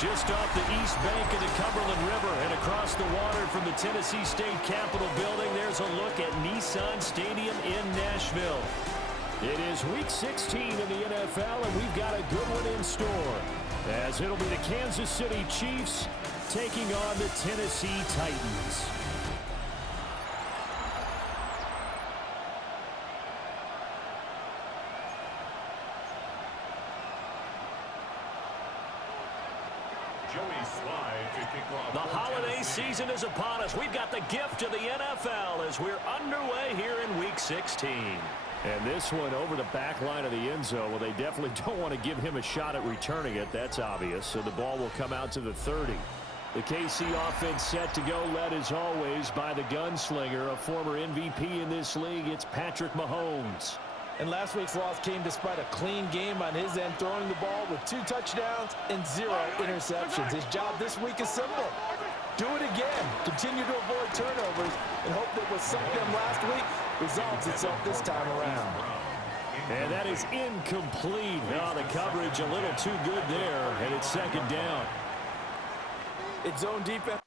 Just off the east bank of the Cumberland River and across the water from the Tennessee State Capitol building, there's a look at Nissan Stadium in Nashville. It is Week 16 in the NFL, and we've got a good one in store, as it'll be the Kansas City Chiefs taking on the Tennessee Titans. The holiday season is upon us. We've got the gift of the NFL as we're underway here in Week 16. And this one over the back line of the end zone. Well, they definitely don't want to give him a shot at returning it. That's obvious. So the ball will come out to the 30. The KC offense set to go, led as always by the gunslinger, a former MVP in this league. It's Patrick Mahomes. And last week's loss came despite a clean game on his end, throwing the ball with 2 touchdowns and 0 interceptions. His job this week is simple. Do it again. Continue to avoid turnovers and hope that what sunk them last week resolves itself this time around. And that is incomplete. Oh, the coverage a little too good there, and it's second down. It's zone defense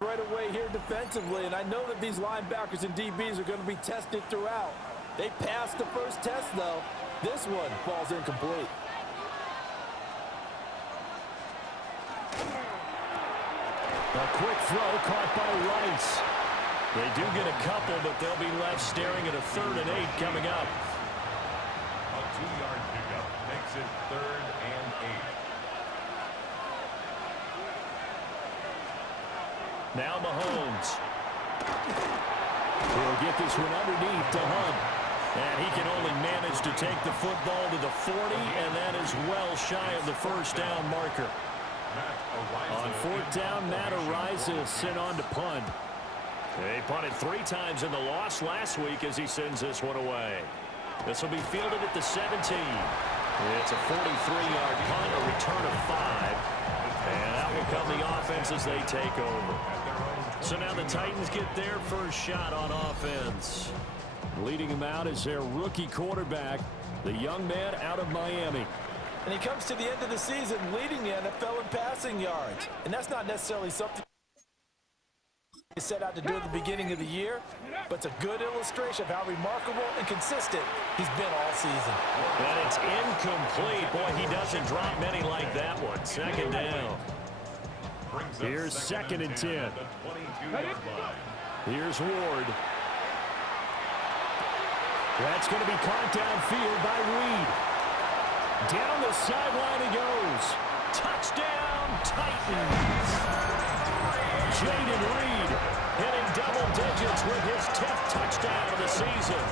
right away here defensively, and I know that these linebackers and DBs are going to be tested throughout. They passed the first test, though. This one falls incomplete. A quick throw caught by Rice. They do get a couple, but they'll be left staring at a 3rd and 8 coming up. A 2-yard pickup makes it 3rd and 8. Now Mahomes. He'll get this one underneath to Hunt. And he can only manage to take the football to the 40, and that is well shy of the first down marker. On 4th down, Matt Araiza sent on to punt. They punted 3 times in the loss last week as he sends this one away. This will be fielded at the 17. It's a 43-yard punt, a return of 5. And out will come the offense as they take over. So now the Titans get their first shot on offense. Leading them out is their rookie quarterback, the young man out of Miami. And he comes to the end of the season leading the NFL in passing yards. And that's not necessarily something he set out to do at the beginning of the year, but it's a good illustration of how remarkable and consistent he's been all season. And it's incomplete. Boy, he doesn't drop many like that one. Second down. Here's 2nd and 10. Here's Ward. That's going to be caught downfield by Reed. Down the sideline he goes. Touchdown, Titans. Jayden Reed hitting double digits with his 10th touchdown of the season.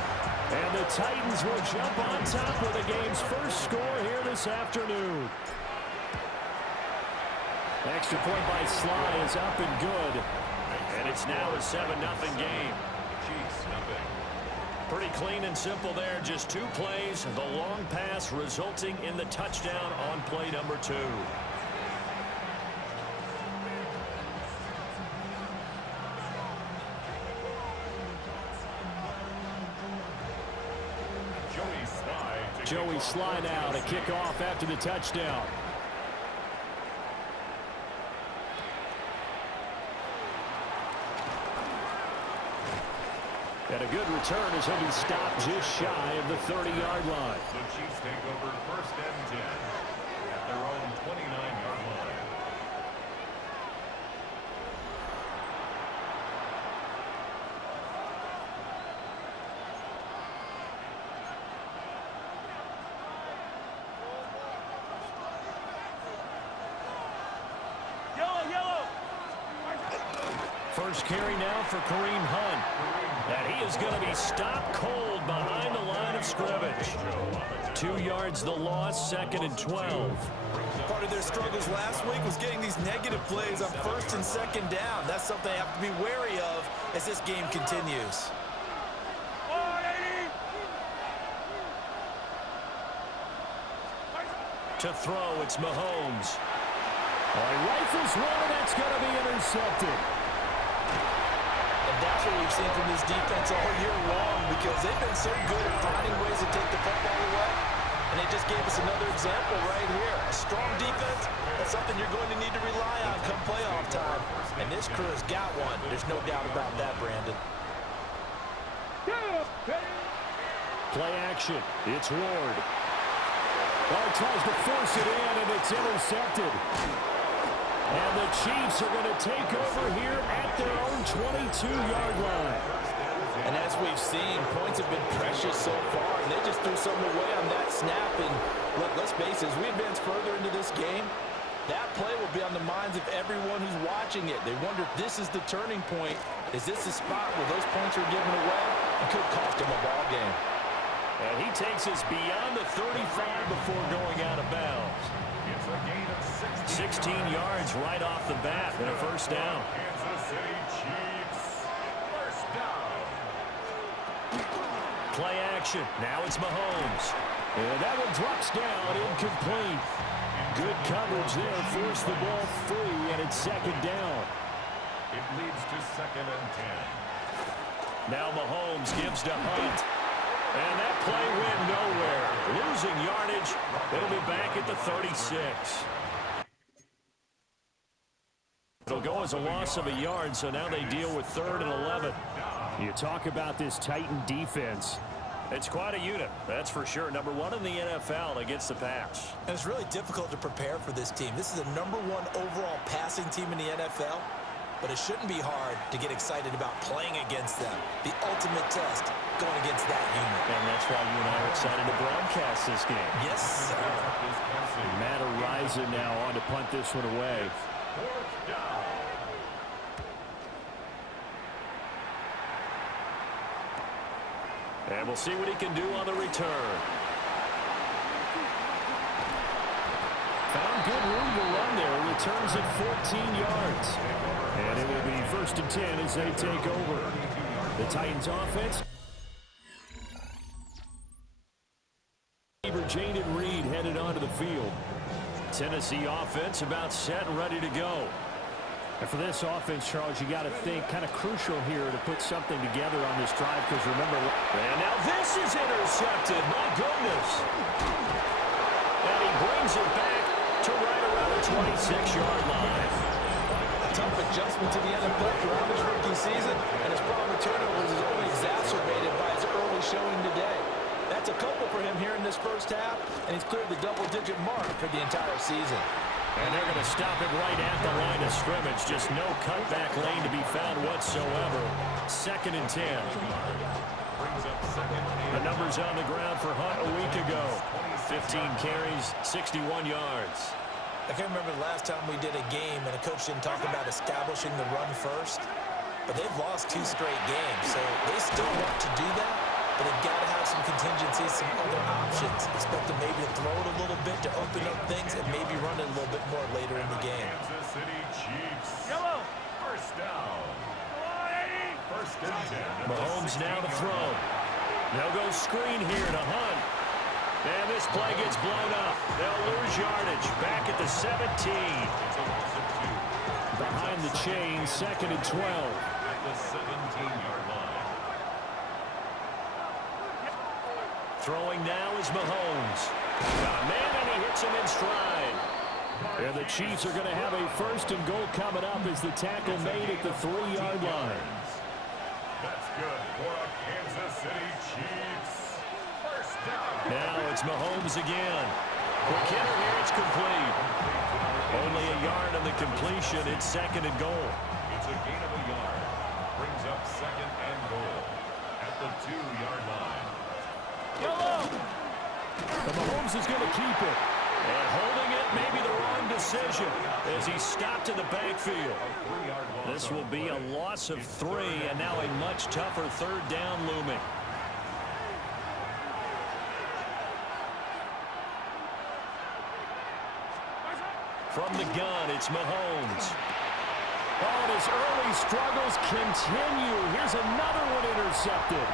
And the Titans will jump on top of the game's first score here this afternoon. Extra point by Sly is up and good. And it's now a 7-0 game. Chiefs, nothing. Pretty clean and simple there. Just 2 plays. The long pass resulting in the touchdown on play number 2. Joey Sly now to kick off after the touchdown. And a good return as he'll be stopped just shy of the 30-yard line. The Chiefs take over 1st and 10 at their own 29-yard line. First carry now for Kareem Hunt. And he is going to be stopped cold behind the line of scrimmage. 2 yards the loss, 2nd and 12. Part of their struggles last week was getting these negative plays on 1st and 2nd down. That's something they have to be wary of as this game continues. To throw, it's Mahomes. Rifles one, that's going to be intercepted. And that's what we've seen from this defense all year long, because they've been so good at finding ways to take the football away, and they just gave us another example right here. A strong defense, that's something you're going to need to rely on come playoff time. And this crew has got one. There's no doubt about that, Brandon. Play action. It's Ward. Ward tries to force it in, and it's intercepted. And the Chiefs are going to take over here at their own 22-yard line. And as we've seen, points have been precious so far, and they just threw something away on that snap. And look, let's face it, as we advance further into this game, that play will be on the minds of everyone who's watching it. They wonder if this is the turning point. Is this the spot where those points are given away? It could cost them a ball game. And he takes us beyond the 35 before going out of bounds. It's a gain of 16 yards right off the bat and a first down. Kansas City Chiefs. First down. Play action. Now it's Mahomes. And that one drops down, incomplete. Good coverage there. Forced the ball free, and it's second down. It leads to 2nd and 10. Now Mahomes gives to Hunt. And that play went nowhere. Losing yardage. It'll be back at the 36. It'll go as a loss of a yard, so now they deal with 3rd and 11. You talk about this Titan defense. It's quite a unit, that's for sure. Number 1 in the NFL against the pass. And it's really difficult to prepare for this team. This is the number 1 overall passing team in the NFL, but it shouldn't be hard to get excited about playing against them. The ultimate test going against that unit. And that's why you and I are excited to broadcast this game. Yes, sir. Matt Araiza now on to punt this one away. 4th down. And we'll see what he can do on the return. Found good room to run there. Returns at 14 yards. And it will be 1st and 10 as they take over. The Titans offense. Jaden Reed headed onto the field. Tennessee offense about set and ready to go. And for this offense, Charles, you got to think kind of crucial here to put something together on this drive, because remember, and now this is intercepted. My goodness. And he brings it back to right around the 26-yard line. A tough adjustment to the NFL throughout his rookie season, and his problem with turnovers is only exacerbated by his early showing today. That's a couple for him here in this first half, and he's cleared the double-digit mark for the entire season. And they're going to stop it right at the line of scrimmage. Just no cutback lane to be found whatsoever. 2nd and 10. The numbers on the ground for Hunt a week ago. 15 carries, 61 yards. I can't remember the last time we did a game and a coach didn't talk about establishing the run first. But they've lost 2 straight games, so they still want to do that. But they've got to have some contingencies, some other options. Expect them maybe to throw it a little bit to open up things and maybe run it a little bit more later in the game. Kansas City Chiefs. First down. 1st and 10. Mahomes now to throw. They'll go screen here to Hunt. And this play gets blown up. They'll lose yardage. Back at the 17. Behind the chain, 2nd and 12. At the 17-yard line. Throwing now is Mahomes. Got a man, and he hits him in stride. And the Chiefs are going to have a 1st and goal coming up as the tackle made at the 3-yard line. That's good for a Kansas City Chiefs. First down. Now it's Mahomes again. Quick hitter here, it's complete. Only a yard on the completion. It's 2nd and goal. It's a gain of a yard. Brings up 2nd and goal at the 2-yard line. But Mahomes is going to keep it. And holding it, maybe the wrong decision as he stopped in the backfield. This will be a loss of 3, and now a much tougher 3rd down looming. From the gun, it's Mahomes. Oh, and his early struggles continue. Here's another one intercepted.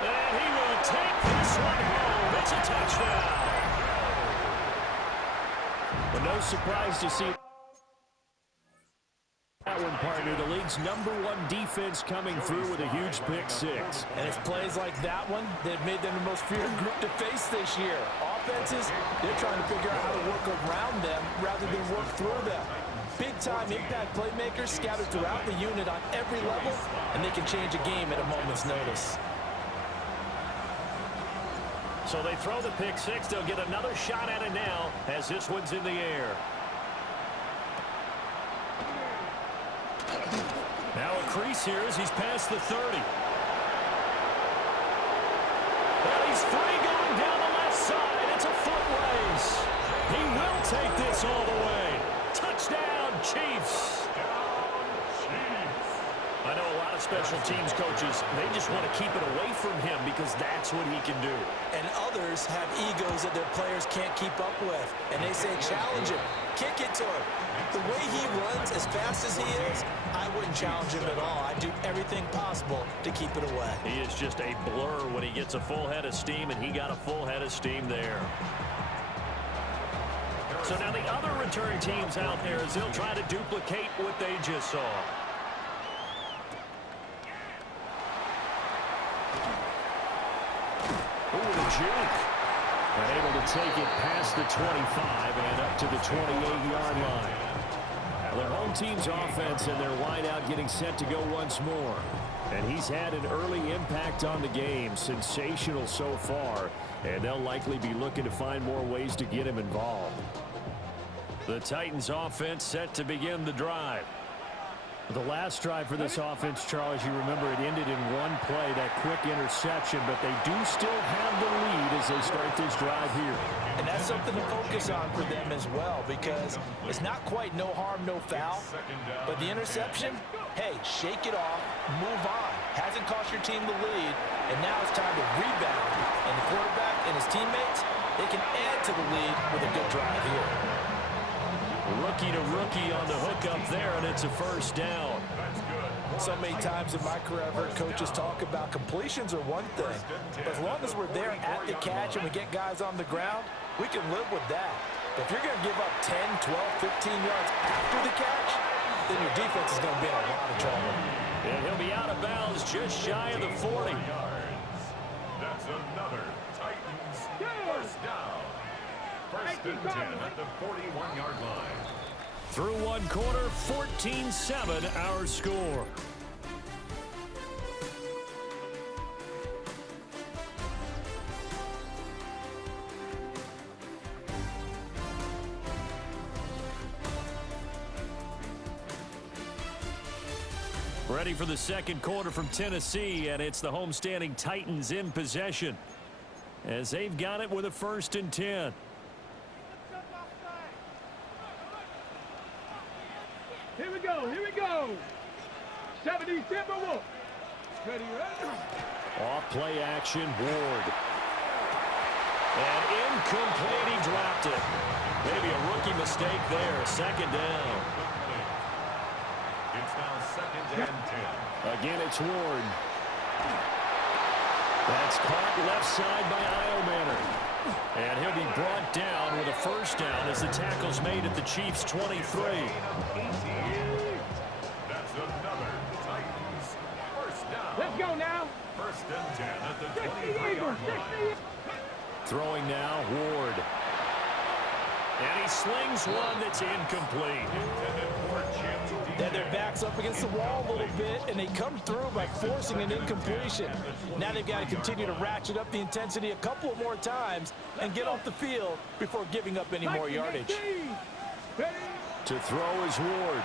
And he will take this one home. It's a touchdown. But no surprise to see that one, partner. The lead league's #1 defense coming through with a huge pick-6. And it's plays like that one that made them the most feared group to face this year. Offenses, they're trying to figure out how to work around them rather than work through them. Big-time impact playmakers scattered throughout the unit on every level, and they can change a game at a moment's notice. So they throw the pick-6. They'll get another shot at it now as this one's in the air. Now a crease here as he's past the 30. And he's free going down the left side. It's a foot race. He will take this all the way. Touchdown, Chiefs. I know a lot of special teams coaches, they just want to keep it away from him because that's what he can do. And others have egos that their players can't keep up with. And they say, challenge him, kick it to him. The way he runs as fast as he is, I wouldn't challenge him at all. I'd do everything possible to keep it away. He is just a blur when he gets a full head of steam, and he got a full head of steam there. So now the other return teams out there as they'll try to duplicate what they just saw. Ooh, the juke. And able to take it past the 25 and up to the 28-yard line. Their home team's offense and their wideout getting set to go once more. And he's had an early impact on the game. Sensational so far. And they'll likely be looking to find more ways to get him involved. The Titans offense set to begin the drive. The last drive for this offense, Charles, you remember it ended in one play, that quick interception, but they do still have the lead as they start this drive here. And that's something to focus on for them as well, because it's not quite no harm, no foul, but the interception, hey, shake it off, move on. Hasn't cost your team the lead, and now it's time to rebound. And the quarterback and his teammates, they can add to the lead with a good drive here. Rookie to rookie on the hook up there, and it's a first down. So many times in my career, I've heard coaches talk about completions are one thing, but as long as we're there at the catch and we get guys on the ground, we can live with that. But if you're going to give up 10, 12, 15 yards after the catch, then your defense is going to be in a lot of trouble. And he'll be out of bounds just shy of the 40. That's another Titans first down. First and 10 at the 41-yard line. Through one quarter, 14-7 our score. Ready for the second quarter from Tennessee, and it's the homestanding Titans in possession as they've got it with a 1st and 10. Here we go. 70 Timberwolves. Ready. Off play action, Ward. And incomplete, he dropped it. Maybe a rookie mistake there, 2nd down. It's now 2nd and 10. Again, it's Ward. That's caught left side by Iomanner. And he'll be brought down with a 1st down as the tackle's made at the Chiefs' 23. That's another Titans first down. Let's go now. 1st and 10 at the 23-yard line. Throwing now, Ward. And he slings one that's incomplete. Then their back's up against the wall a little bit, and they come through by forcing an incompletion. Now they've got to continue to ratchet up the intensity a couple more times and get off the field before giving up any more yardage. To throw is Ward.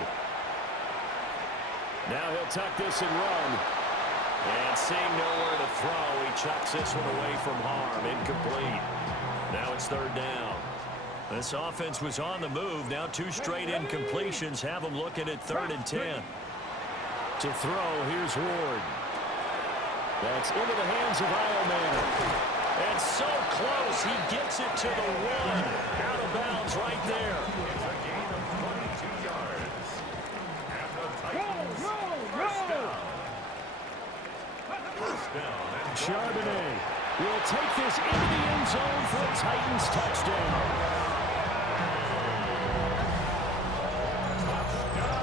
Now he'll tuck this and run. And seeing nowhere to throw, he chucks this one away from harm. Incomplete. Now it's 3rd down. This offense was on the move. Now 2 straight incompletions have them looking at 3rd and 10. To throw, here's Ward. That's into the hands of Iomanner. And so close, he gets it to the 1. Out of bounds right there. It's a gain of 22 yards. And the Titans first down. First down and Charbonnet will take this into the end zone for a Titans touchdown.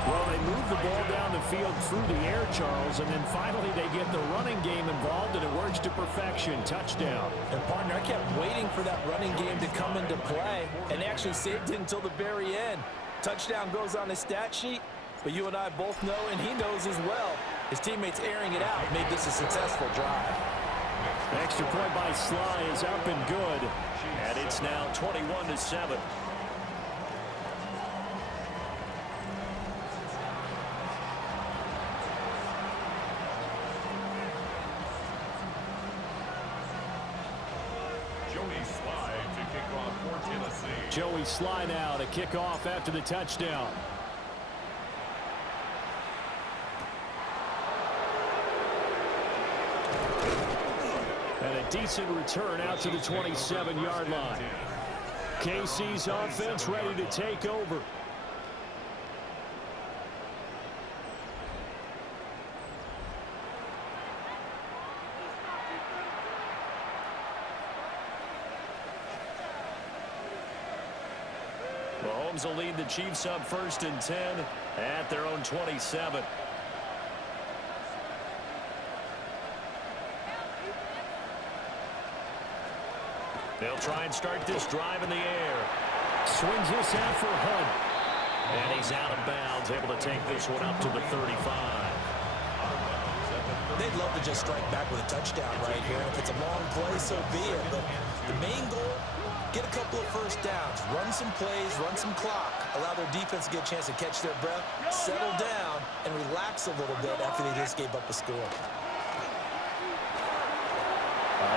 Well, they moved the ball down the field through the air, Charles, and then finally they get the running game involved, and it works to perfection. Touchdown. And, partner, I kept waiting for that running game to come into play, and they actually saved it until the very end. Touchdown goes on his stat sheet, but you and I both know, and he knows as well, his teammates airing it out made this a successful drive. Extra point by Sly is up and good, and it's now 21-7. Joey Sly now to kick off after the touchdown. And a decent return out to the 27-yard line. KC's offense ready to take over. Mahomes will lead the Chiefs up 1st and 10 at their own 27. They'll try and start this drive in the air. Swings this out for Hunt. And he's out of bounds, able to take this one up to the 35. They'd love to just strike back with a touchdown right here. And if it's a long play, so be it. But the main goal, get a couple of first downs, run some plays, run some clock, allow their defense to get a chance to catch their breath, settle down, and relax a little bit after they just gave up a score.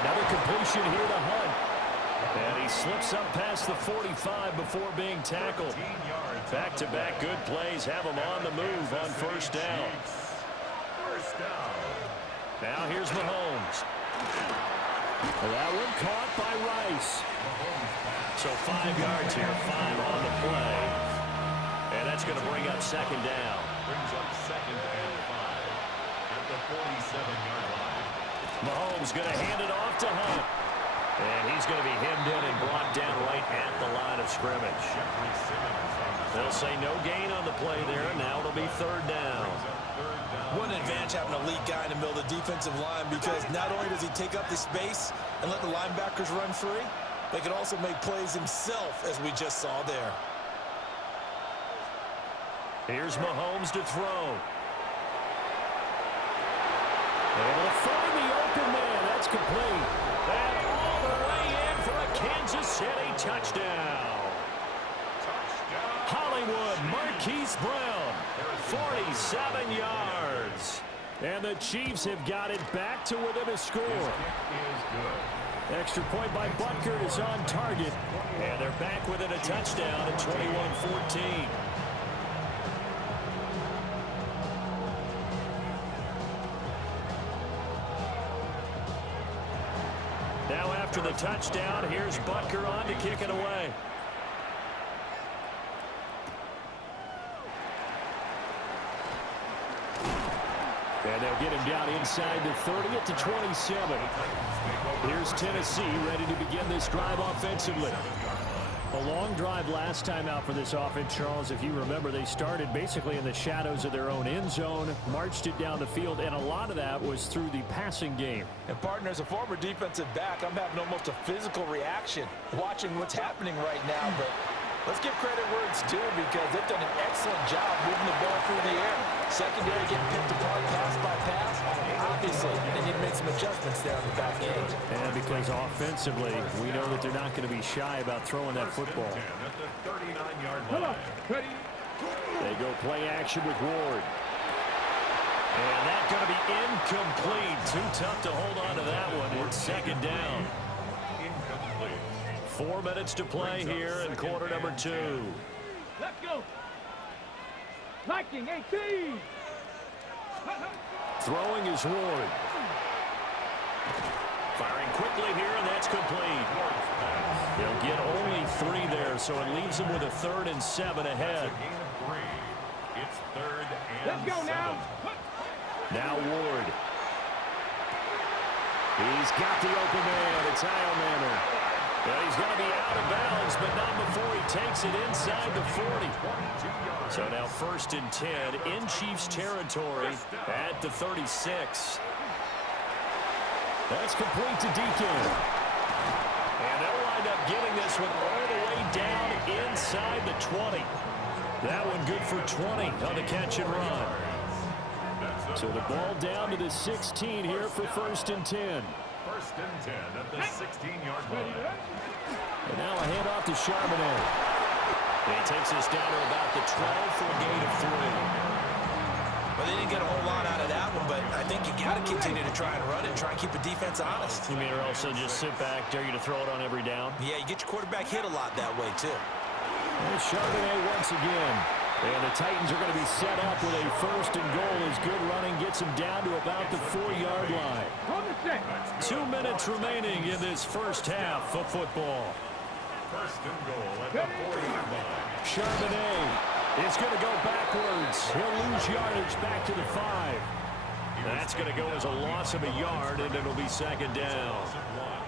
Another completion here to Hunt. And he slips up past the 45 before being tackled. Back-to-back good plays have him on the move on first down. Now here's Mahomes. That one caught by Rice. So 5 yards here, 5 on the play. And that's going to bring up second down. Brings up 2nd and 5 at the 47-yard line. Mahomes going to hand it off to Hunt. And he's going to be hemmed in and brought down right at the line of scrimmage. They'll say no gain on the play there. Now it'll be 3rd down. What an advantage having a elite guy in the middle of the defensive line, because not only does he take up the space and let the linebackers run free, but he can also make plays himself, as we just saw there. Here's Mahomes to throw. Able to find the open man. That's complete. And all the way in for a Kansas City touchdown. Hollywood Marquise Brown, 47 yards. And the Chiefs have got it back to within a score. Extra point by Butker is on target. And they're back within a touchdown at 21-14. Now after the touchdown, here's Butker on to kick it away. And they'll get him down inside the 30 at the 27. Here's Tennessee ready to begin this drive offensively. A long drive last time out for this offense, Charles. If you remember, they started basically in the shadows of their own end zone, marched it down the field, and a lot of that was through the passing game. And, partner, as a former defensive back, I'm having almost a physical reaction watching what's happening right now. But let's give credit where it's due, because they've done an excellent job moving the ball through the air. Secondary getting picked apart pass by pass. Obviously, they need to make some adjustments there on the back end. And because offensively, we know that they're not going to be shy about throwing that football. They go play action with Ward. And that's going to be incomplete. Too tough to hold on to that one. It's second down. 4 minutes to play here in quarter number 2. Let's go. Liking 18. Throwing is Ward. Firing quickly here, and that's complete. They'll get only 3 there, so it leaves them with a 3rd and 7 ahead. It's 3rd and Let's go 7. now. Now Ward. He's got the open man. It's Eilmaner. Well, he's going to be out of bounds, but not before he takes it inside the 40. So now 1st and 10 in Chiefs territory at the 36. That's complete to Deacon. And they'll wind up getting this one all the way down inside the 20. That one good for 20 on the catch and run. So the ball down to the 16 here for 1st and 10. 1st and 10 at the 16-yard line. And now a handoff to Charbonnet. And he takes us down to about the 12 for a gain of 3. Well, they didn't get a whole lot out of that one, but I think you got to continue to try and run it and try and keep the defense honest. You mean, or also just sit back, dare you to throw it on every down? Yeah, you get your quarterback hit a lot that way, too. And Charbonnet once again. And the Titans are going to be set up with a 1st and goal as good running gets them down to about the 4-yard line. 2 minutes remaining in this first half of football. 1st and goal at the 40-yard line. Charbonnet is going to go backwards. He'll lose yardage back to the 5. That's going to go as a loss of a yard, and it'll be 2nd down.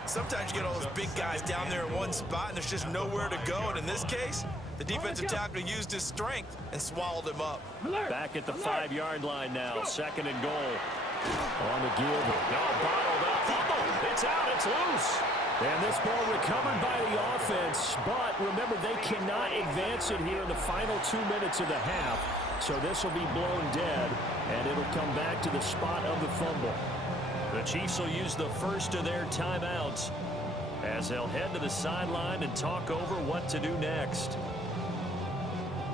Sometimes you get all those big guys down there in one spot, and there's just nowhere to go. And in this case, the defensive tackle used his strength and swallowed him up. Back at the 5-yard line now, 2nd and goal. On the give. No, bottled up. Fumble. It's out. It's loose. And this ball recovered by the offense. But remember, they cannot advance it here in the final 2 minutes of the half. So this will be blown dead, and it'll come back to the spot of the fumble. The Chiefs will use the first of their timeouts as they'll head to the sideline and talk over what to do next.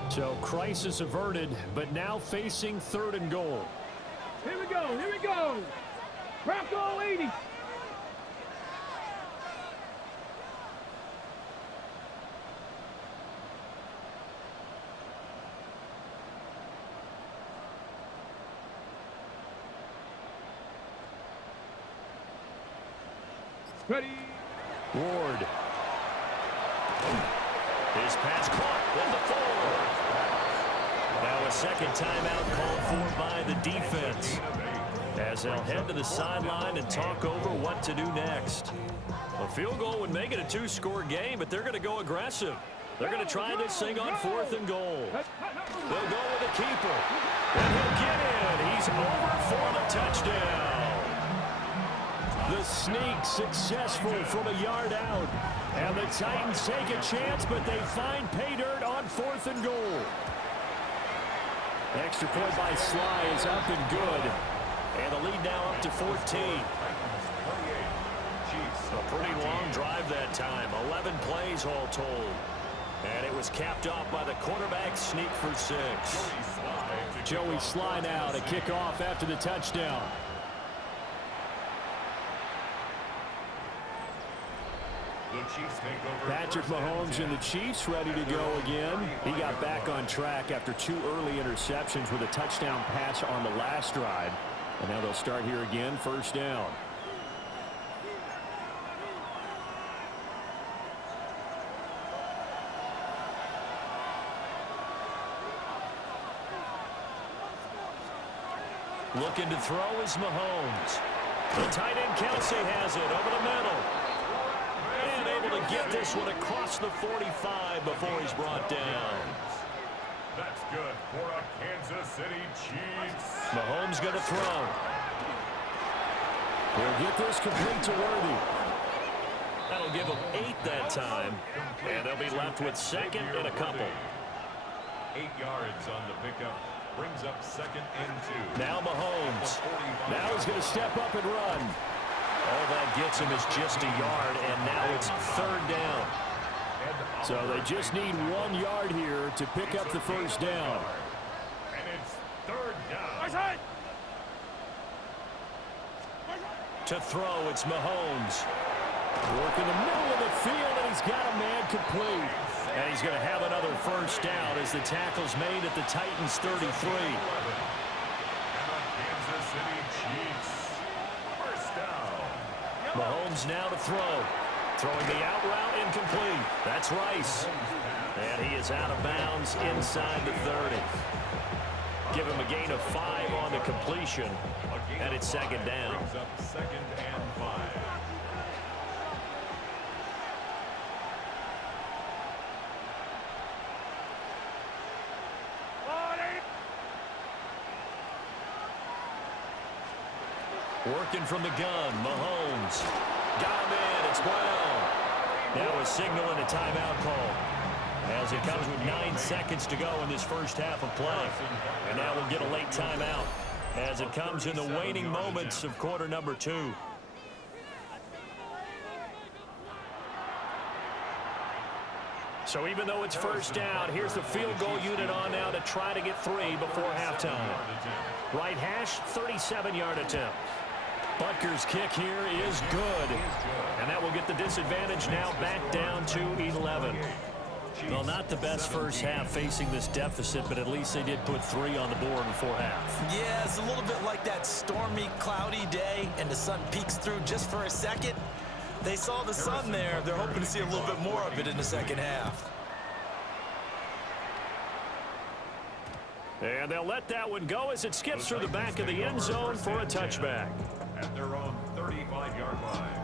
So crisis averted, but now facing 3rd and goal. Here we go. Here we go. Bronco 80. Ready. Ward. His pass caught at the 4. Now a 2nd timeout called for by the defense as they'll head to the sideline and talk over what to do next. A field goal would make it a 2-score game, but they're going to go aggressive. They're going to try this thing on 4th and goal. They'll go with the keeper. And he'll get in. He's over for the touchdown. The sneak successful from a yard out. And the Titans take a chance, but they find pay dirt on 4th and goal. Extra point by Sly is up and good. And the lead now up to 14. A pretty long drive that time. 11 plays all told. And it was capped off by the quarterback sneak for 6. Joey Sly now to kick off after the touchdown. Patrick Mahomes and the Chiefs ready to go again. He got back on track after 2 early interceptions with a touchdown pass on the last drive. And now they'll start here again, 1st down. Looking to throw is Mahomes. The tight end Kelsey has it over the middle. And able to get this one across the 45 before he's brought down. That's good for a Kansas City Chiefs. Mahomes going to throw. He'll get this complete to Worthy. That'll give him 8 that time. And they'll be left with 2nd and a couple. 8 yards on the pickup. Brings up 2nd and 2. Now Mahomes. Now he's going to step up and run. All that gets him is just a yard, and now it's 3rd down. So they just need 1 yard here to pick up the 1st down. And it's 3rd down. To throw, it's Mahomes. Work in the middle of the field, and he's got a man complete. And he's going to have another 1st down as the tackle's made at the Titans' 33. And the Kansas City Chiefs. 1st down. Mahomes now to throw. Throwing the out route incomplete. That's Rice. And he is out of bounds inside the 30. Give him a gain of 5 on the completion. And it's 2nd down. Brings up 2nd and 5. Working from the gun, Mahomes. Got him in, it's Brown. Now a signal and a timeout call, as it comes with 9 seconds to go in this first half of play. And now we'll get a late timeout as it comes in the waning moments of quarter number 2. So even though it's first down, here's the field goal unit on now to try to get 3 before halftime. Right hash, 37-yard attempt. Butker's kick here is good. And that will get the disadvantage now back down to 11. Well, not the best first half facing this deficit, but at least they did put 3 on the board before half. Yeah, it's a little bit like that stormy, cloudy day, and the sun peeks through just for a second. They saw the sun there. They're hoping to see a little bit more of it in the second half. And they'll let that one go as it skips through the back of the end zone for a touchback. At their own 35-yard line.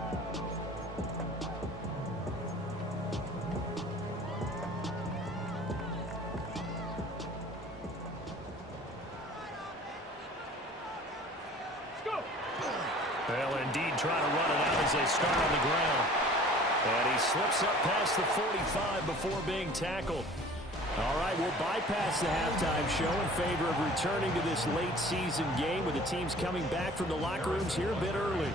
They'll indeed try to run it out as they start on the ground. And he slips up past the 45 before being tackled. All right, we'll bypass the halftime show in favor of returning to this late season game with the teams coming back from the locker rooms here a bit early.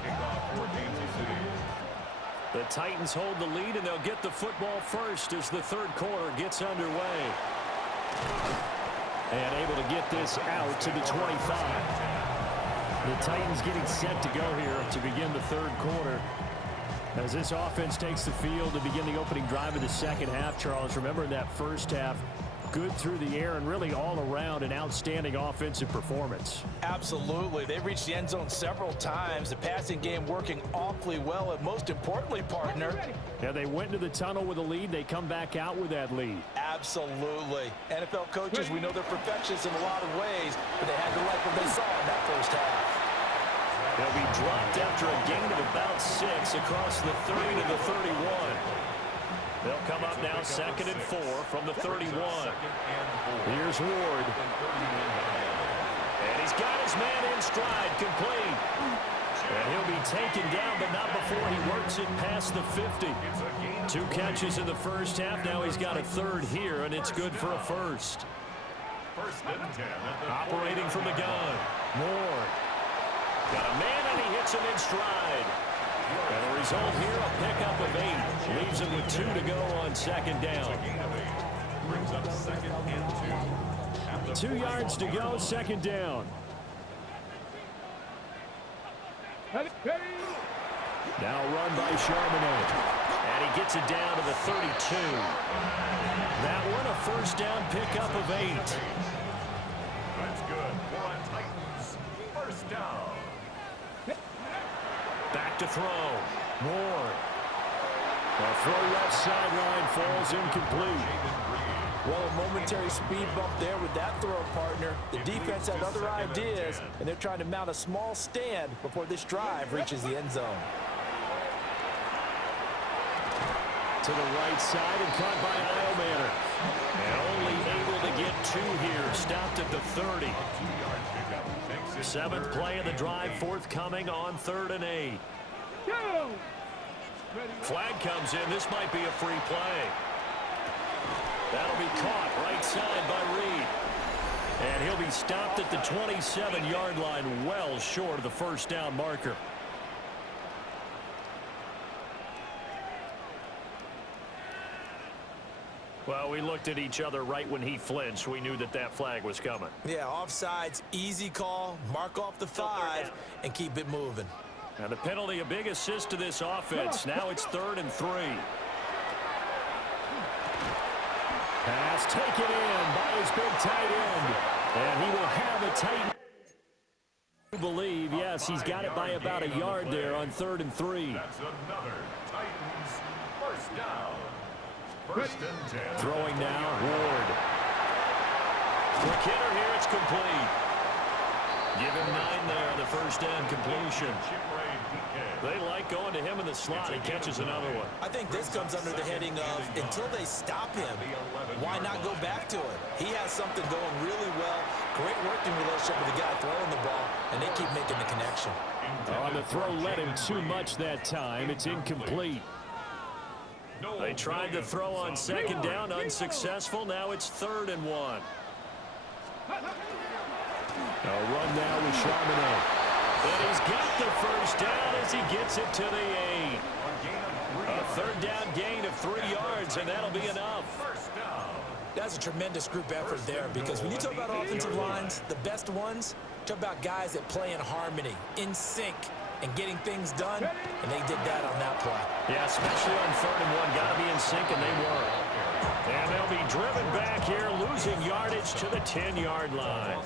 The Titans hold the lead, and they'll get the football first as the third quarter gets underway. And able to get this out to the 25. The Titans getting set to go here to begin the third quarter. As this offense takes the field to begin the opening drive of the second half, Charles, remember in that first half, good through the air and really all around an outstanding offensive performance. Absolutely. They reached the end zone several times. The passing game working awfully well, and most importantly, partner. Yeah, they went into the tunnel with a lead. They come back out with that lead. Absolutely. NFL coaches, we know they're perfectionists in a lot of ways, but they had to like what they saw in that first half. They'll be dropped after a gain of about 6 across the 30 to the 31. They'll come up now 2nd and 4 from the 31. Here's Ward. And he's got his man in stride, complete. And he'll be taken down, but not before he works it past the 50. 2 catches in the first half. Now he's got a third here, and it's good for a first. Operating from the gun. Ward. Got a man, and he hits him in stride. And the result here, a pickup of 8. Leaves him with 2 to go on second down. Brings up 2nd and 2. 2 yards to go, second down. Now run by Charbonnet. And he gets it down to the 32. That one, a first down pickup of 8. That's good for a Titans first down. Back to throw. Ward. The throw left sideline falls incomplete. Well, a momentary speed bump there with that throw, partner. The defense had other ideas, and they're trying to mount a small stand before this drive reaches the end zone. To the right side and caught by Eilmanor. And only able to get 2 here. Stopped at the 30. 7th play of the drive, forthcoming on 3rd and 8. Flag comes in. This might be a free play. That'll be caught right side by Reed. And he'll be stopped at the 27-yard line, well short of the first down marker. Well, we looked at each other right when he flinched. We knew that that flag was coming. Yeah, offsides, easy call, mark off the 5, and keep it moving. And the penalty, a big assist to this offense. Now it's 3rd and 3. Pass taken in by his big tight end. And he will have a tight end. Believe, yes, he's got it by about a yard there on 3rd and 3. That's another Titans first down. 1st and 10. Throwing now, Ward. Quick hitter here, it's complete. Give him 9 there on the first down completion. They like going to him in the slot. He catches another one. I think this comes under the heading of until they stop him, why not go back to it? He has something going really well. Great working relationship with the guy throwing the ball, and they keep making the connection. Oh, the throw led him too much that time. It's incomplete. They tried to throw on second down, unsuccessful. Now it's 3rd and 1. A run now with Charbonnet. And he's got the first down as he gets it to the 8. A 3rd down gain of 3 yards, and that'll be enough. That's a tremendous group effort there, because when you talk about offensive lines, the best ones, talk about guys that play in harmony, in sync, and getting things done, and they did that on that play. Yeah, especially on 3rd and 1. Got to be in sync, and they were. And they'll be driven back here, losing yardage to the 10-yard line.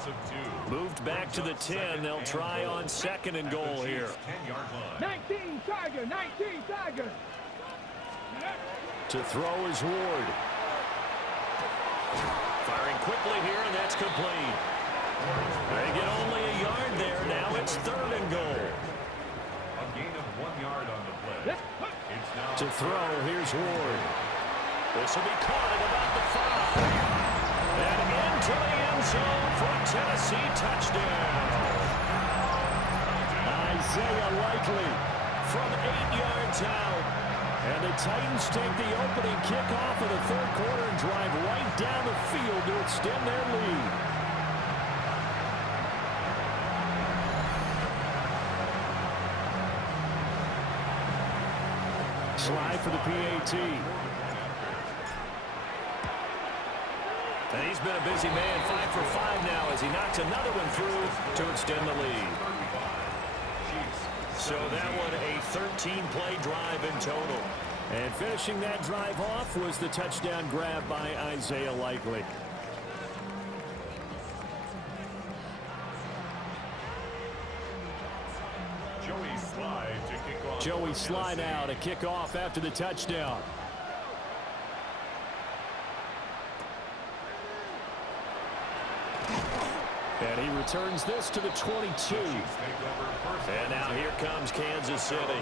Moved back to the 10. They'll try on 2nd and goal here. 19 Tiger, 19 Tiger. To throw is Ward. Firing quickly here, and that's complete. They get only a yard there. Now it's 3rd and goal. A gain of 1 yard on the play. To throw, here's Ward. This will be caught at about the 5. And into the end zone for a Tennessee touchdown. Isaiah Likely from 8 yards out. And the Titans take the opening kickoff of the 3rd quarter and drive right down the field to extend their lead. Slide for the PAT. And he's been a busy man, 5 for 5 now as he knocks another one through to extend the lead. So that one a 13-play drive in total. And finishing that drive off was the touchdown grab by Isaiah Likely. Joey Slye now to kick off after the touchdown. And he returns this to the 22. And now here comes Kansas City.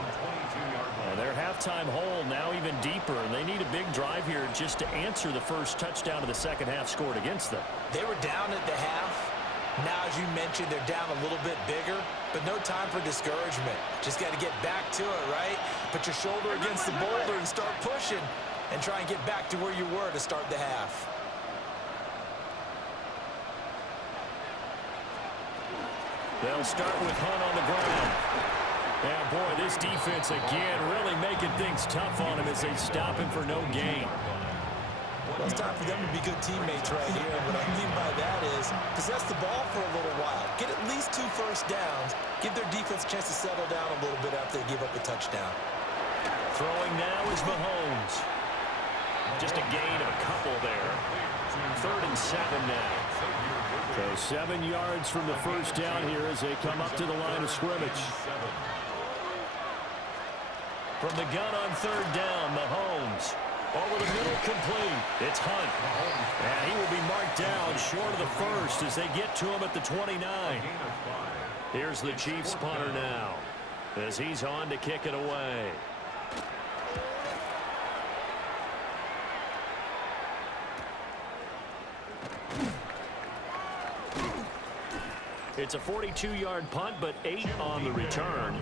And their halftime hole now even deeper. And they need a big drive here just to answer the first touchdown of the second half scored against them. They were down at the half. Now, as you mentioned, they're down a little bit bigger, but no time for discouragement. Just got to get back to it, right? Put your shoulder against the boulder and start pushing and try and get back to where you were to start the half. They'll start with Hunt on the ground. And boy, this defense again really making things tough on him as they stop him for no gain. Well, it's time for them to be good teammates right here. And what I mean by that is possess the ball for a little while. Get at least 2 first downs. Give their defense a chance to settle down a little bit after they give up a touchdown. Throwing now is Mahomes. Just a gain of a couple there. 3rd and 7 now. So 7 yards from the first down here as they come up to the line of scrimmage. From the gun on 3rd down, Mahomes. Over the middle, complete. It's Hunt. And he will be marked down short of the first as they get to him at the 29. Here's the Chiefs punter now as he's on to kick it away. It's a 42-yard punt, but 8 on the return.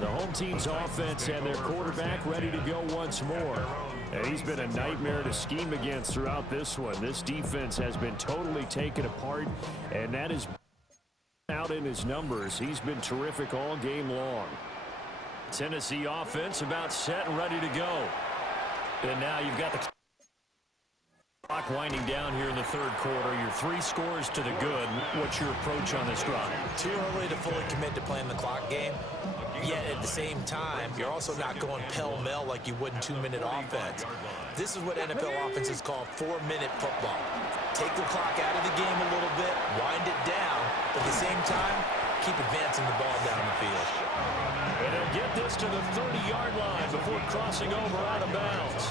The home team's offense and their quarterback ready to go once more. And he's been a nightmare to scheme against throughout this one. This defense has been totally taken apart, and that is out in his numbers. He's been terrific all game long. Tennessee offense about set and ready to go. And now you've got the clock winding down here in the 3rd quarter. Your 3 scores to the good. What's your approach on this drive? Too early to fully commit to playing the clock game. Yet at the same time, you're also not going pell-mell like you would in 2-minute offense. This is what NFL offenses call 4-minute football. Take the clock out of the game a little bit, wind it down, but at the same time, keep advancing the ball down the field. And he'll get this to the 30-yard line before crossing over out of bounds.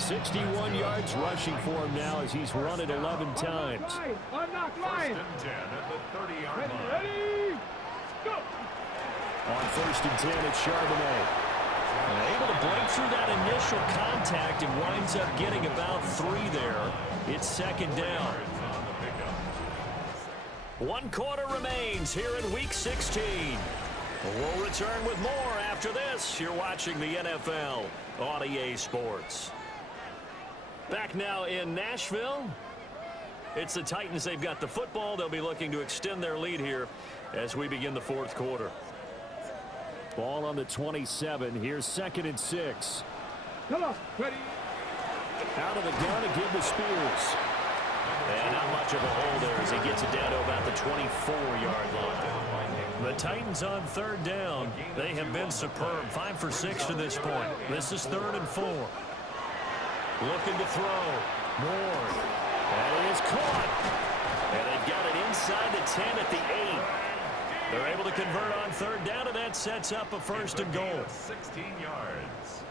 61 yards rushing for him now as he's run it 11 times. First and 10 at the 30-yard line. Ready, go! On first and 10, it's Charbonnet. Able to break through that initial contact and winds up getting about 3 there. It's second down. 1 quarter remains here in Week 16. We'll return with more after this. You're watching the NFL on EA Sports. Back now in Nashville. It's the Titans. They've got the football. They'll be looking to extend their lead here as we begin the fourth quarter. Ball on the 27. Here's second and 6. Hello, ready. Out of the gun to give to Spears. And not much of a hole there as he gets it down to about the 24-yard line. The Titans on third down. They have been superb. 5 for 6 to this point. This is 3rd and 4. Looking to throw. Moore. And it is caught. And they've got it inside the 10 at the 8. They're able to convert on third down, and that sets up a 1st and goal. 16 yards.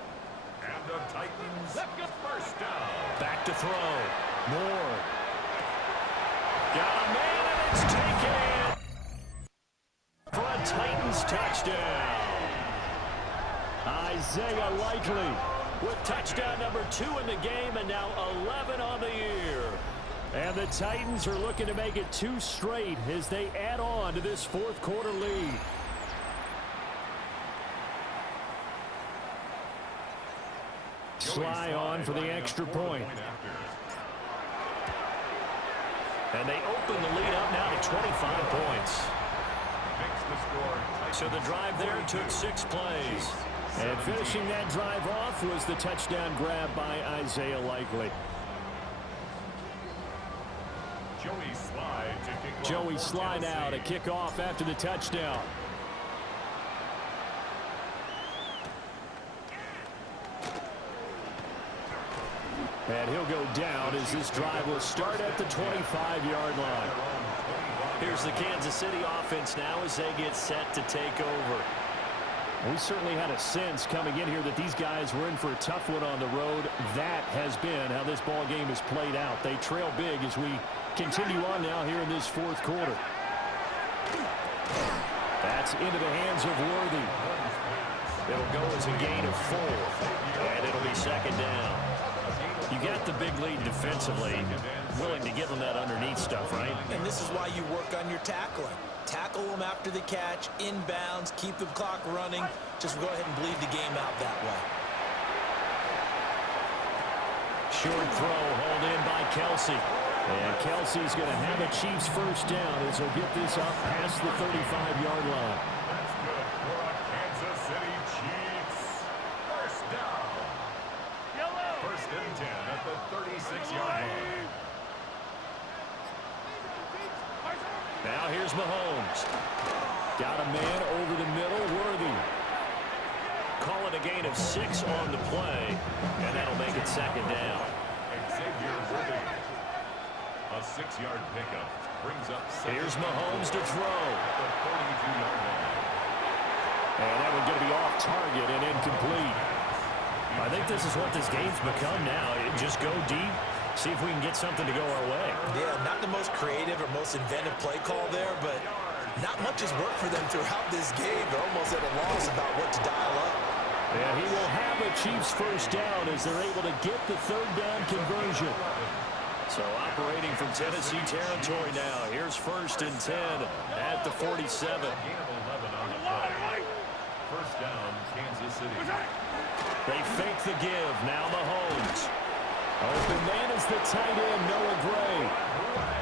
And the Titans first down. Back to throw. Moore. Got a man, and it's taken in for a Titans touchdown. Isaiah Likely with touchdown number 2 in the game, and now 11 on the year. And the Titans are looking to make it 2 straight as they add on to this fourth quarter lead. Sly on for the extra point. And they open the lead up now to 25 points. So the drive there took 6 plays. And finishing that drive off was the touchdown grab by Isaiah Likely. Joey Sly now to kick off after the touchdown. And he'll go down as this drive will start at the 25-yard line. Here's the Kansas City offense now as they get set to take over. We certainly had a sense coming in here that these guys were in for a tough one on the road. That has been how this ball game has played out. They trail big as we continue on now here in this fourth quarter. That's into the hands of Worthy. It'll go as a gain of 4, and it'll be second down. You got the big lead defensively, willing to give them that underneath stuff, right? And this is why you work on your tackling. Tackle them after the catch, inbounds, keep the clock running. Just go ahead and bleed the game out that way. Short throw hauled in by Kelsey. And Kelsey's going to have a Chiefs first down as he'll get this up past the 35-yard line. That's good for a Kansas City Chiefs. First down. First and 10 at the 36-yard line. Now here's Mahomes. Got a man over the middle, Worthy. Call it a gain of 6 on the play, and that'll make it second down. Xavier Worthy. A 6-yard pickup brings up. Here's Mahomes to throw. At the 42-yard line. And that one's going to be off target and incomplete. I think this is what this game's become now. Just go deep, see if we can get something to go our way. Yeah, not the most creative or most inventive play call there, but not much has worked for them throughout this game. They're almost at a loss about what to dial up. And he will have a Chiefs first down as they're able to get the third down conversion. So operating from Tennessee territory now. Here's first and 10 at the 47. Gain of 11 on the play. First down, Kansas City. They fake the give. Now Mahomes. Open man is the tight end, Noah Gray.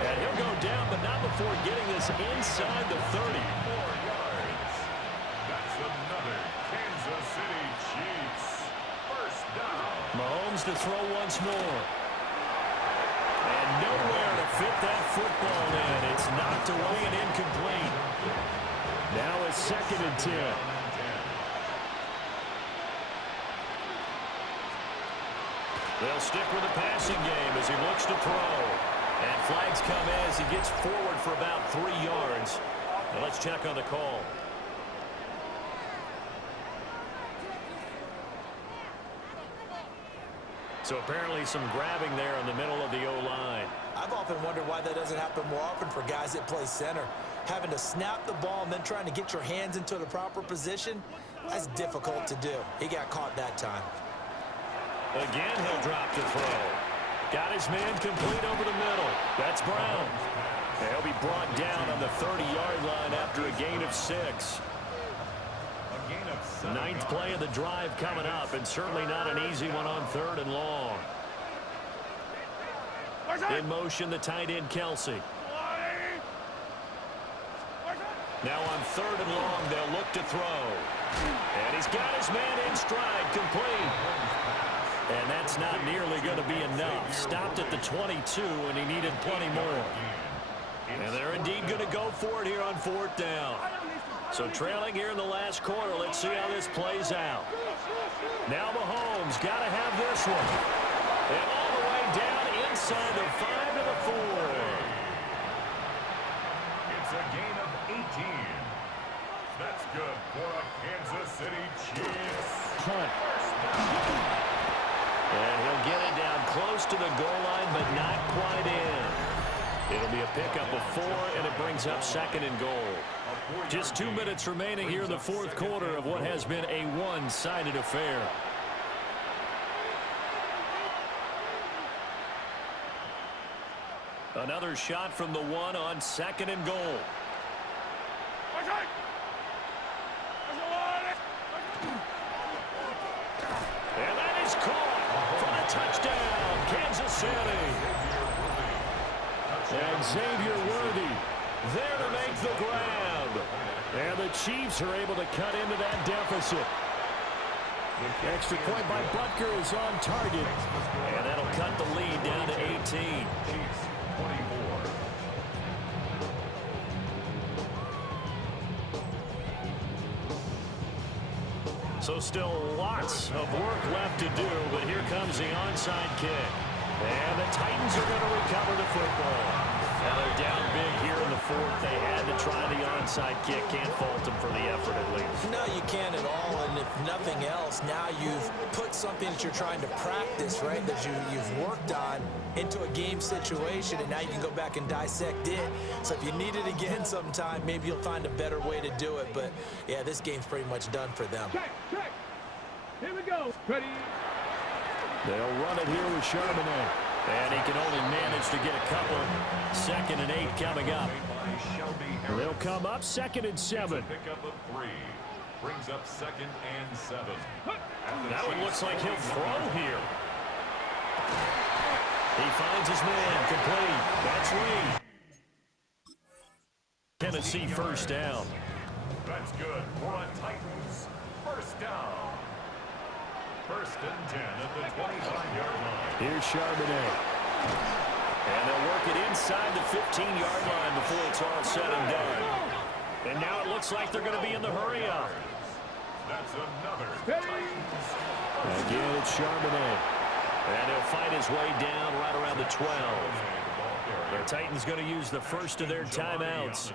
And he'll go down, but not before getting this inside the 30. 4 yards. That's another Kansas City Chiefs. First down. Mahomes to throw once more. And nowhere to fit that football in. It's knocked away and incomplete. Now it's second and 10. They'll stick with the passing game as he looks to throw. And flags come as he gets forward for about 3 yards. Now let's check on the call. So apparently some grabbing there in the middle of the O-line. I've often wondered why that doesn't happen more often for guys that play center. Having to snap the ball and then trying to get your hands into the proper position, that's difficult to do. He got caught that time. Again, he'll drop to throw. Got his man complete over the middle. That's Brown. And he'll be brought down on the 30-yard line after a gain of 6. Ninth play of the drive coming up, and certainly not an easy one on 3rd and long. In motion, the tight end, Kelsey. Now on 3rd and long, they'll look to throw. And he's got his man in stride, complete. And that's not nearly going to be enough. Stopped at the 22, and he needed plenty more. And they're indeed going to go for it here on 4th down. So trailing here in the last quarter, let's see how this plays out. Now Mahomes got to have this one. And all the way down inside the 5 to the 4. It's a gain of 18. That's good for a Kansas City Chiefs. Punt. And he'll get it down close to the goal line, but not quite in. It'll be a pickup of 4, and it brings up 2nd and goal. Just 2 minutes remaining here in the 4th quarter of what has been a one-sided affair. Another shot from the 1 on 2nd and goal. And that is caught for a touchdown, Kansas City. And Xavier Worthy there to make the grab. And the Chiefs are able to cut into that deficit. Extra point by Butker is on target. And that'll cut the lead down to 18. Chiefs 24. So still lots of work left to do, but here comes the onside kick. And the Titans are going to recover the football. Now they're down big here in the 4th. They had to try the onside kick. Can't fault them for the effort at least. No, you can't at all. And if nothing else, now you've put something that you're trying to practice, right, that you've worked on into a game situation, and now you can go back and dissect it. So if you need it again sometime, maybe you'll find a better way to do it. But, yeah, this game's pretty much done for them. Check. Here we go. Ready. They'll run it here with Charbonnet. And he can only manage to get a couple. 2nd and 8 coming up. They'll come up 2nd and 7. Pickup of 3. Brings up 2nd and 7. That one looks like he'll throw here. He finds his man complete. That's Lee. Tennessee 1st down. That's good for a Titans 1st down. 1st and 10 at the 25-yard line. Here's Charbonnet. And they'll work it inside the 15-yard line before it's all said and done. And now it looks like they're going to be in the hurry-up. That's another Titans. Again, it's Charbonnet. And he'll fight his way down right around the 12. The Titans going to use the first of their timeouts.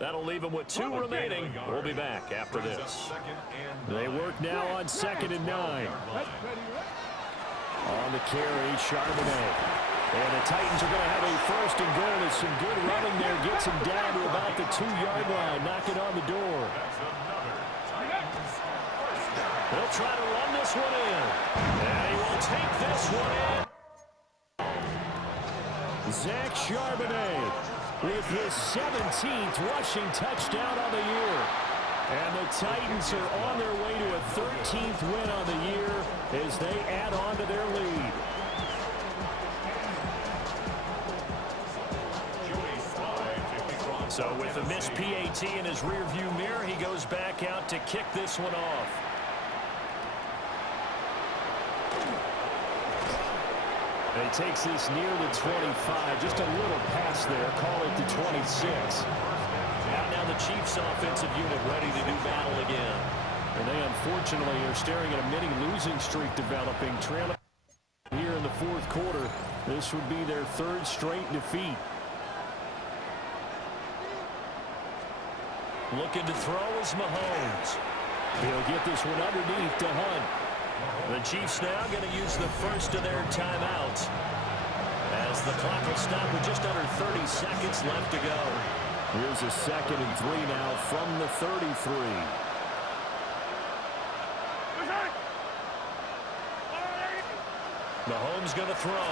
That'll leave them with 2 remaining. We'll be back after this. They work now on 2nd and 9. On the carry, Charbonnet. And the Titans are going to have a 1st and goal. There's some good running there. Gets him down to about the 2-yard line. Knock it on the door. They'll try to run this one in. And he will take this one in. Zach Charbonnet with his 17th rushing touchdown on the year. And the Titans are on their way to a 13th win on the year as they add on to their lead. So with the missed PAT in his rearview mirror, he goes back out to kick this one off. And he takes this near the 25, just a little pass there, call it the 26. Now the Chiefs offensive unit ready to do battle again. And they unfortunately are staring at a mini losing streak developing, trailing here in the 4th quarter. This would be their 3rd straight defeat. Looking to throw is Mahomes. He'll get this one underneath to Hunt. The Chiefs now going to use the first of their timeouts, as the clock will stop with just under 30 seconds left to go. Here's a 2nd and 3 now from the 33. Mahomes going to throw.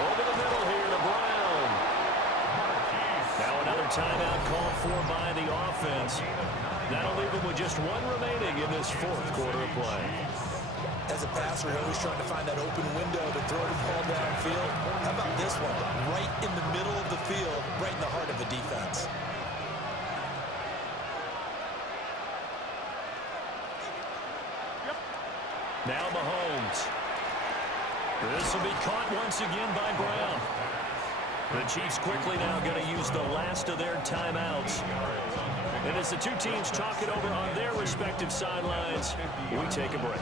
Over the middle here to Brown. Now another timeout called for by the offense. That'll leave them with just one remaining in this 4th quarter of play. As a passer, you're always trying to find that open window to throw the ball downfield. How about this one? Right in the middle of the field, right in the heart of the defense. Now Mahomes. This will be caught once again by Brown. The Chiefs quickly now going to use the last of their timeouts. And as the two teams talk it over on their respective sidelines, we take a break.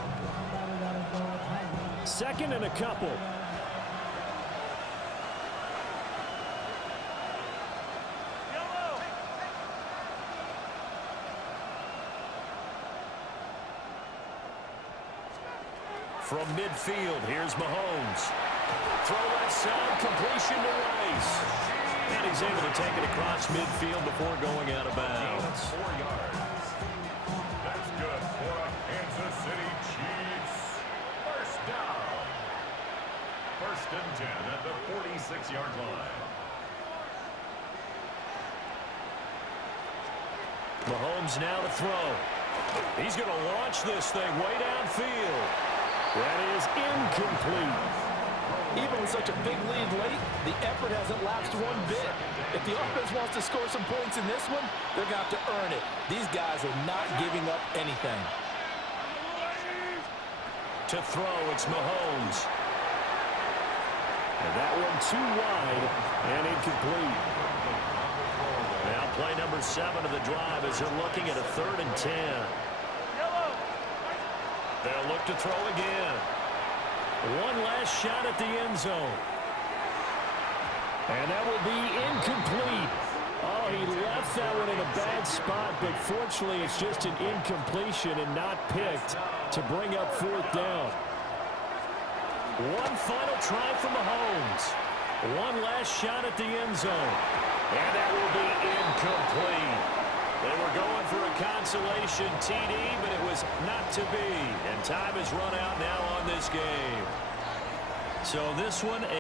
2nd and a couple. From midfield, here's Mahomes. Throw left side, completion to Rice. And he's able to take it across midfield before going out of bounds. 4 yards. That's good for a Kansas City Chiefs. First down. 1st and 10 at the 46-yard line. Mahomes now to throw. He's going to launch this thing way downfield. That is incomplete. Even with such a big lead late, the effort hasn't lapsed one bit. If the offense wants to score some points in this one, they're going to have to earn it. These guys are not giving up anything. To throw, it's Mahomes. And that one too wide and incomplete. Now play number 7 of the drive as they're looking at a 3rd and 10. They'll look to throw again. One last shot at the end zone. And that will be incomplete. Oh, he left that one in a bad spot, but fortunately it's just an incompletion and not picked to bring up 4th down. One final try for Mahomes. One last shot at the end zone. And that will be incomplete. They were going for a consolation TD, but it was not to be. And time has run out now on this game. So this one...